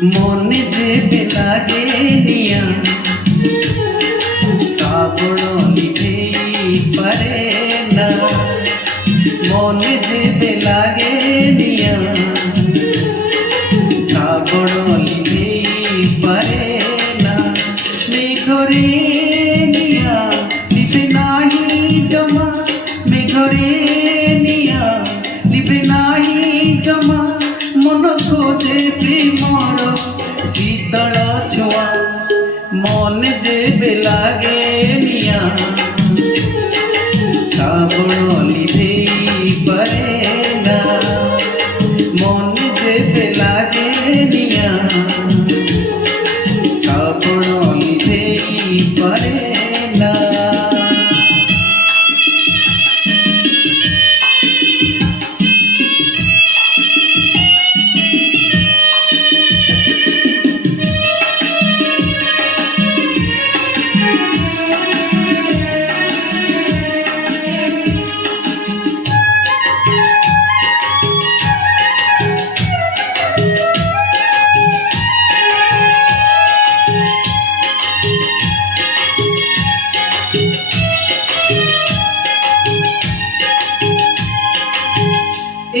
মন যে লাগে নিয়া শ্রাবণ নিভেই পারে না। মন যে লাগে নিয়া শ্রাবণ নিভেই পারে না। মেঘরে নিয়া নিভে নাহি জমা, মেঘরে নিয়া নিভে নাহি জমা। মন খোঁজে প্রেমর শীতল ছোঁয়া, মন যে লাগে নিয়া শ্রাবণ নিভেই পারে না। মন যে লাগে নিয়া শ্রাবণ নিভেই পারে না।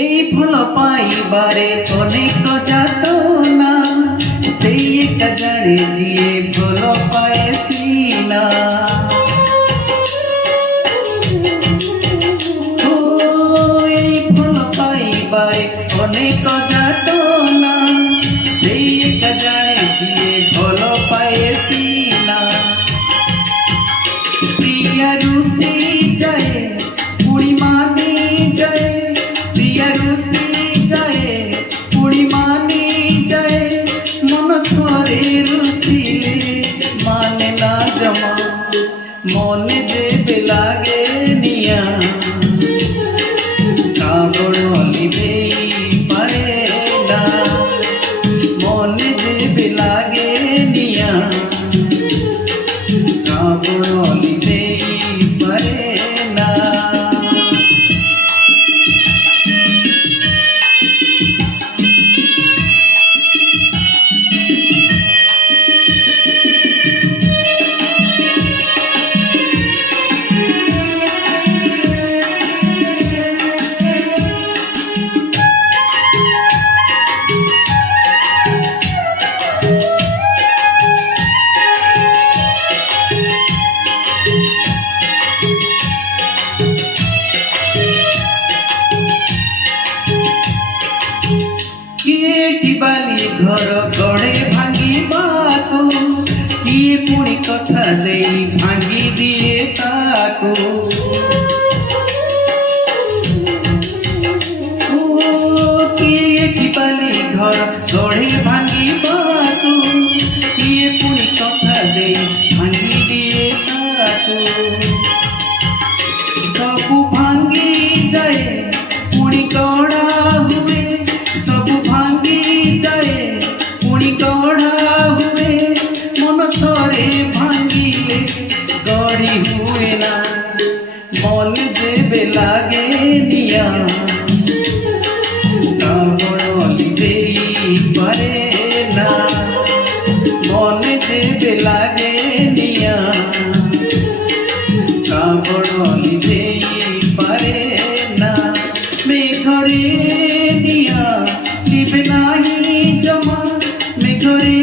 এই ফল পাইবারে অনেক যাতনা, সেই একা জানে যিয়ে ফল পাইছি না। ও এই ফল পাইবারে অনেক যাতনা, সেই একা জানে যিয়ে ফল পাইছি না। প্রিয়া রুষি যায় পূর্ণিমানি যায়, প্রিয়া রুষি যায় পূর্ণিমানি যায়। মন থরে রুষিলে মানে না জমা, মন যে লাগে নিয়া শ্রাবণ নিভেই পারে না। মন যে লাগে নিয়া শ্রাবণ নিভেই পারে না। বালি ঘর গড়ে ভাঙিবাকু, কিয়ে পুଣି কথা দেই ভাঙি দিয়ে তাকু। ও কিয়ে বালি ঘর গড়ে ভাঙিবাকু, কিয়ে পুଣି কথা দেই ভাঙি দিয়ে তাকু। সবু ভাঙি যায় পুଣି গড়া হুয়ে, সবু ভাঙি যায় পুଣି গড়া হুয়ে। মন থরে ভাঙিলে গড়ি হুয়ে না, মন যে লাগে নিয়া শ্রাবণ নিভেই পারে না। মন যে লাগে নিয়া শ্রাবণ নিভেই পারে না। মেঘরে নিয়া নিভে নাহি জমা, মেঘরে